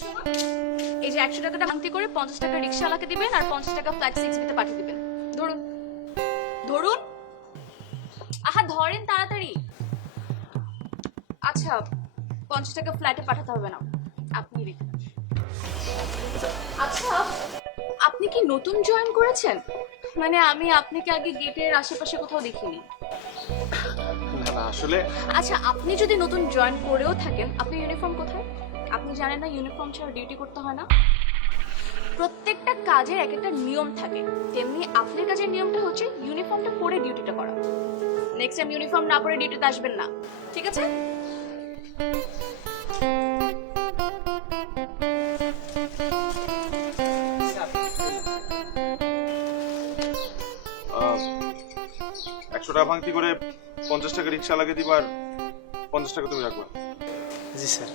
শোনো, এই যে 100 টাকাটা ভাঙতি করে 50 টাকা রিকশাওয়ালাকে দিবেন আর 50 টাকা ফ্ল্যাট 6 তে পাঠিয়ে দিবেন। ধরুন ধরুন, আহা ধরেন তাড়াতাড়ি। আচ্ছা 50 টাকা ফ্ল্যাটে পাঠাতে হবে না, আপনি দিন। আচ্ছা আপনি কি নতুন জয়েন করেছেন? মানে আমি আপনাকে আগে গেটের আশেপাশে কোথাও দেখিনি। না না আসলে আচ্ছা আপনি যদি নতুন জয়েন করেও থাকেন, আপনি ইউনিফর্ম কোথায়? আপনি জানেন না ইউনিফর্ম ছাড়া ডিউটি করতে হয় না? প্রত্যেকটা কাজের এক একটা নিয়ম থাকে, তেমনি আপনার কাজের নিয়মটা হচ্ছে ইউনিফর্মটা পরে ডিউটিটা করা। নেক্সট টাইম ইউনিফর্ম না পরে ডিউটিতে আসবেন না, ঠিক আছে? আহ, 100 টাকা ভাঙতি করে 50 টাকা রিক্সা লাগিয়ে দিবা আর 50 টাকা তুমি রাখবা। জি স্যার।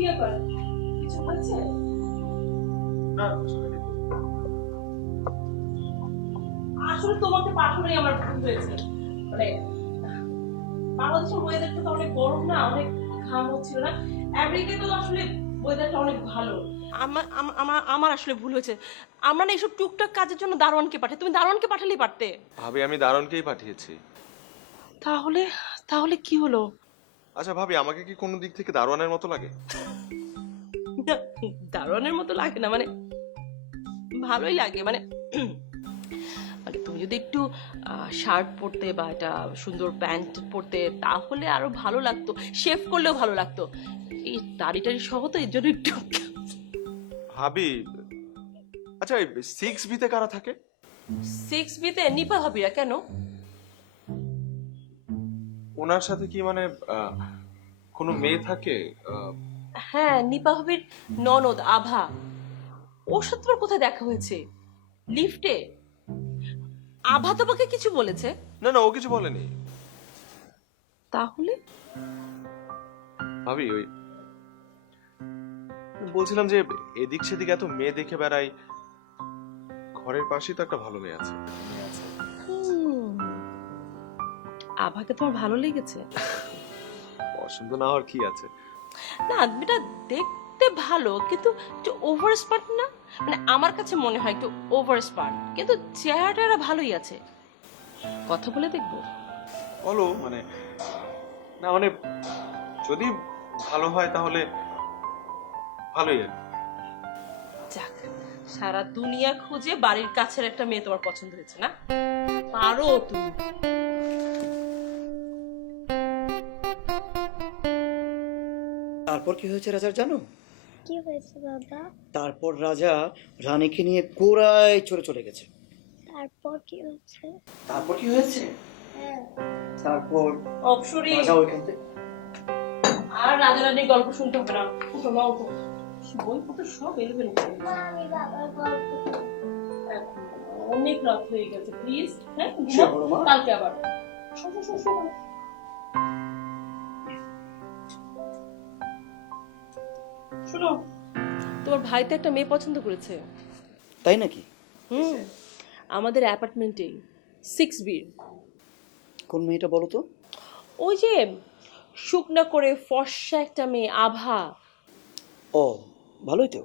কি ব্যাপার কিছু হয়েছে? না আসলে তোমাকে পাঠানোই আমার ভুল হয়েছে। মানে বাংলাদেশের ওয়েদারটা তো অনেক গরম না, অনেক ঘাম হচ্ছিল না। আমেরিকা তো আসলে ওয়েদারটা অনেক ভালো। আমার আমার আমার আসলে ভুল হয়েছে। আমরা না এইসব টুকটাক কাজের জন্য দারোয়ানকে পাঠাই, তুমি দারোয়ানকে পাঠালেই পারতে। ভাবি আমি দারুণকেই পাঠিয়েছি। তাহলে তাহলে কি হলো? আচ্ছা ভাবি আমাকে কি কোনো দিক থেকে দারোয়ানের মতো লাগে? দারোয়ানের মতো লাগে না, মানে ভালোই লাগে। মানে মানে তুমি যদি একটু শার্ট পরতে বা একটা সুন্দর প্যান্ট পরতে তাহলে আরো ভালো লাগতো, শেভ করলেও ভালো লাগতো। এই দাড়ি টাড়ি সহ তো এর জন্য একটু। ভাবি আচ্ছা 6 বিতে কারা থাকে? 6 বিতে নিপা ভাবিরা কেন? ওনার সাথে কি মানে কোনো মেয়ে থাকে? হ্যাঁ নিপা ভাবির ননদ আভা, ওর সাথে তোমার কোথায় দেখা হয়েছে? লিফটে? আভা তোমাকে কিছু বলেছে? না না ও কিছু বলেনি। তাহলে ভাবি ওই বলছিলাম যে এদিক সেদিক এত মেয়ে দেখে বেড়াই, ঘরের পাশেই তো একটা ভালো মেয়ে আছে। আভাকে তোমার ভালো লেগেছে? পছন্দ না হওয়ার কি আছে? না এটা দেখতে ভালো কিন্তু একটু ওভার স্মার্ট না? মানে আমার কাছে মনে হয় একটু ওভার স্মার্ট, কিন্তু চেহারাটা ভালোই আছে। কথা বলে দেখবো? বলো মানে না মানে যদি ভালো হয় তাহলে ভালোই আর কি। যাক, সারা দুনিয়া খুঁজে বাড়ির কাছের একটা মেয়ে তোমার পছন্দ হয়েছে না? পারো তুমি। তারপর কি হয়েছে রাজার জানো? কি হয়েছে বাবা? তারপর রাজা রানীকে নিয়ে গোড়ায় চড়ে চলে গেছে। তারপর কি হয়েছে? তারপর কি হয়েছে? হ্যাঁ তারপর অপসরি রাজা ওইখান থেকে আর রাজা রানীর গল্প শুনতে হবে না, উঠো মা উঠো। বইপত্র সব এলোমেলো করে দিয়েছে। মা, আমি বাবার গল্প শুনবো। এখন অনেক রাত হয়ে গেছে, প্লিজ। হ্যাঁ শুয়ে পড়ো, মা। কালকে আবার শোনো, শোনো, শোনো। শোনো, তোমার ভাই তো একটা মেয়ে পছন্দ করেছে। তাই নাকি? আমাদের অ্যাপার্টমেন্টেই 6B। কোন মেয়েটা বলো তো? ওই যে শুকনা করে ফর্সা একটা মেয়ে আভা। ও ভালোই তো।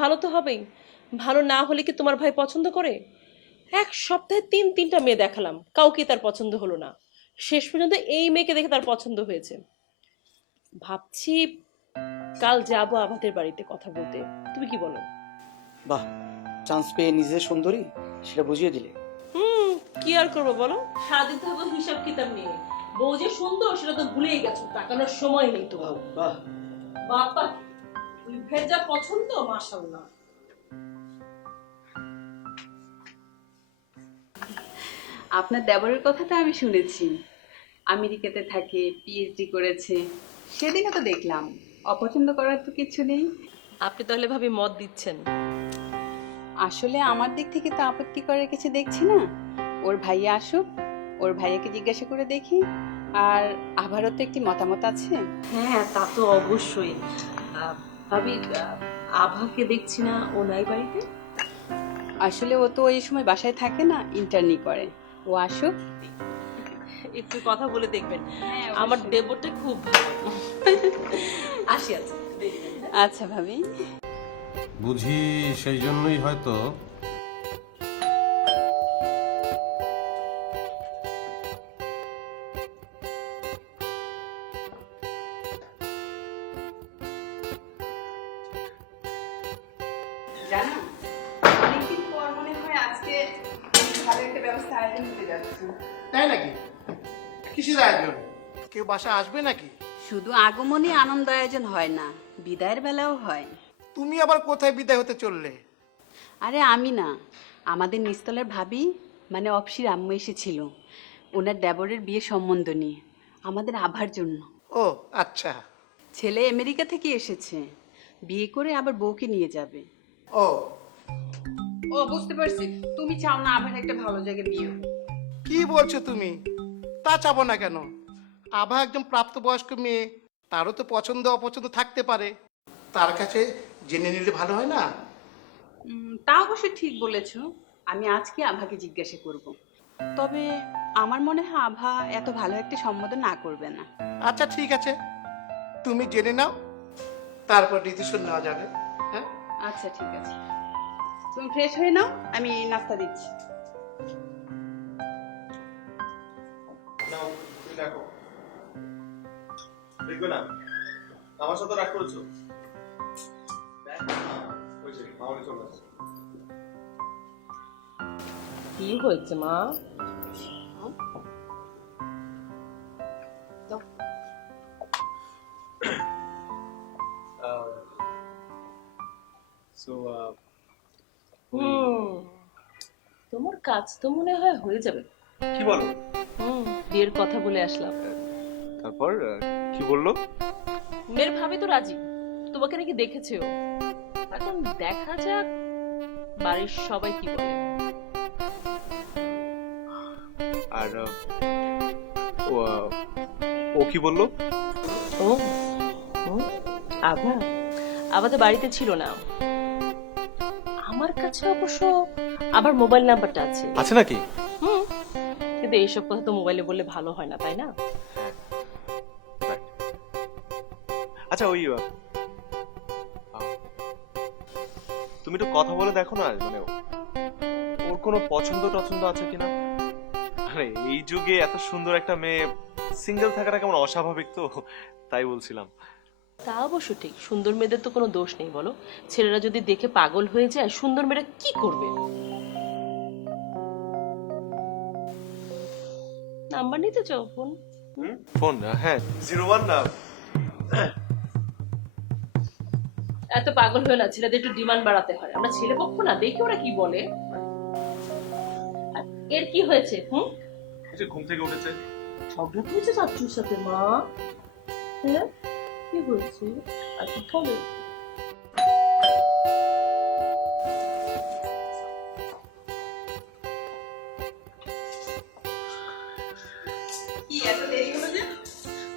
ভালো তো হবেই, ভালো না হলে কি তোমার ভাই পছন্দ করে? এক সপ্তাহে 3-3টা মেয়ে দেখালাম, কাউকে তার পছন্দ হলো না। শেষ পর্যন্ত এই মেয়েকে দেখে তার পছন্দ হয়েছে। ভাবছি কাল যাবো আভাদের বাড়িতে কথা বলতে, তুমি কি বলো? বাহ, চান্স পেয়ে নিজের সুন্দরী সেটা বুঝিয়ে দিলে। কি আর করবো বলো, সারাদিন থাকবো হিসাব কিতাব নিয়ে। বউ যে সুন্দর সেটা তো ভুলেই গেছো, তাকানোর সময় নেই তোমার। বাহ, বাবা উল্ফের যা পছন্দ, মাশাআল্লাহ। আপনার দেবরের কথা তো আমি শুনেছি, আমেরিকাতে থাকে, পিএইচডি করেছে। সেদিনও তো দেখলাম, অপছন্দ করার তো কিছু নেই। আপনি তাহলে ভাবি মত দিচ্ছেন? আসলে আমার দিক থেকে তো আপত্তি করার কিছু দেখছি না। ওর ভাইয়া আসুক, ওর ভাইয়াকে জিজ্ঞাসা করে দেখি। আর আবারও তো একটি মতামত আছে। হ্যাঁ, তা তো অবশ্যই। ভাবি, আভাকে দেখছি না, ও নাই বাড়িতে? আসলে ও তো এই সময় বাসায় থাকে না, ইন্টার্নি করে। ও আসুক। একটু কথা বলে দেখবেন। হ্যাঁ, আমার দেবরটা খুব ভালো। আসি আছে। আচ্ছা ভাবি। বুঝি সেই জন্যই হয়তো জানো, অনেকদিন পর মনে হয় আজকে ভালো একটা ব্যবস্থা আয়োজন হতে যাচ্ছে। তাই নাকি? কিসের আয়োজন? কেউ বাসা আসবে নাকি? শুধু আগমনী আনন্দ আয়োজন হয় না, বিদায়ের বেলাও হয়। তুমি আবার কোথায় বিদায় হতে চললে? আরে আমি না, আমাদের নিস্তলের ভাবি মানে অপসির আম্মু এসেছিল ওনার দেবরের বিয়ে সম্বন্ধ নিয়ে, আমাদের আভার জন্য। ও আচ্ছা। ছেলে আমেরিকা থেকে এসেছে, বিয়ে করে আবার বউকে নিয়ে যাবে। ও ও বুঝতে পারছি, তুমি চাও না আবার একটা ভালো জায়গায় বিয়ে হোক। কি বলছো তুমি? তা চাবো না কেন? আভা একজন প্রাপ্তবয়স্ক মেয়ে, তারও তো পছন্দ অপছন্দ থাকতে পারে। তার কাছে জেনে নিলে ভালো হয় না? তা অবশ্যই ঠিক বলেছ। আমি আজকে আভাকে জিজ্ঞাসা করব। তবে আমার মনে হয় আভা এত ভালো একটা সম্বোধন না করবে না। আচ্ছা ঠিক আছে, তুমি জেনে নাও, তারপর ডিসিশন নেওয়া যাবে। হ্যাঁ, আচ্ছা ঠিক আছে, তুমি ফ্রেশ হয়ে নাও, আমি নাস্তা দিচ্ছি। নাও, তুমি দেখো। দেখবে না আমার সাথে রাগ করেছো? দেখো না, হয়েছে, মামনি চলে আসছে। কি হয়েছে মা? তোমার কাজ তো মনে হয় হয়ে যাবে। কি বলো? বিয়ের কথা বলে আসলাম। তারপর কি বললো? মেয়ের ভাবি তো রাজি, তোমাকে নাকি দেখেছেও। এখন দেখা যাক বাড়ির সবাই কি বলে। আর ও কি বললো? ও আভা, আভা তো বাড়িতে ছিল না। আমার কাছে অবশ্য আবার মোবাইল নাম্বারটা আছে। আছে নাকি? কিন্তু এইসব কথা তো মোবাইলে বললে ভালো হয় না, তাই না? আচ্ছা, ওই তুমি একটু কথা বলে দেখো না, মানে ওর কোনো পছন্দ টছন্দ আছে কিনা। আরে এই যুগে এত সুন্দর একটা মেয়ে সিঙ্গেল থাকাটা কেমন অস্বাভাবিক, তো তাই বলছিলাম। তা অবশ্য ঠিক, সুন্দর মেয়েদের তো কোনো দোষ নেই বলো। ছেলেরা যদি দেখে পাগল হয়ে যায়, সুন্দর মেয়েরা কি করবে? নাম্বার নিতে চাও? Phone phone? হ্যাঁ, 01 না। এত পাগল হয়ে না, ছেলেদের একটু ডিমান্ড বাড়াতে হয়। আমরা ছেলে পক্ষ না, দেখি ওরা কি বলে। আর এর কি হয়েছে? ঘুম থেকে উঠেছে। ঝগড়া হয়েছে চাচুর সাথে মা? হ্যাঁ, কি হয়েছে? আর কি বলে? কি এত দেরি হলো যে?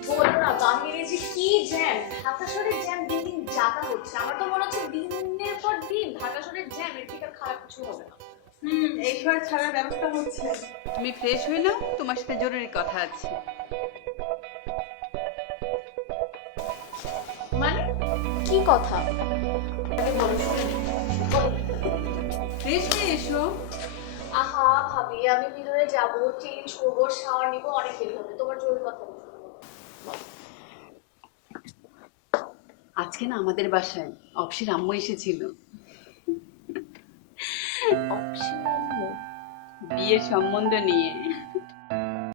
বলো না, বাহিরে যে কি জ্যাম, ঢাকা শহরের জ্যাম দিন দিন যাতা হচ্ছে। আমার তো মনে হচ্ছে দিনের পর দিন ঢাকা শহরের জ্যাম, এর থেকে আর খারাপ কিছু হবে না। এই সময় ছাড়ার ব্যবস্থা হচ্ছে। তুমি ফ্রেশ হয়ে নাও, তোমার সাথে জরুরি কথা আছে। মানে কি কথা? বলো, শুনি। ফ্রেশ হয়ে এসো। আহা ভাবি, আমি ভিতরে যাবো, চেঞ্জ করবো, শাওয়ার নিবো, অনেক দেরি হবে। তোমার জরুরি কথা বলো। আজকে না আমাদের বাসায় অপসির আম্মু এসেছিল বিয়ের সম্বন্ধ নিয়ে।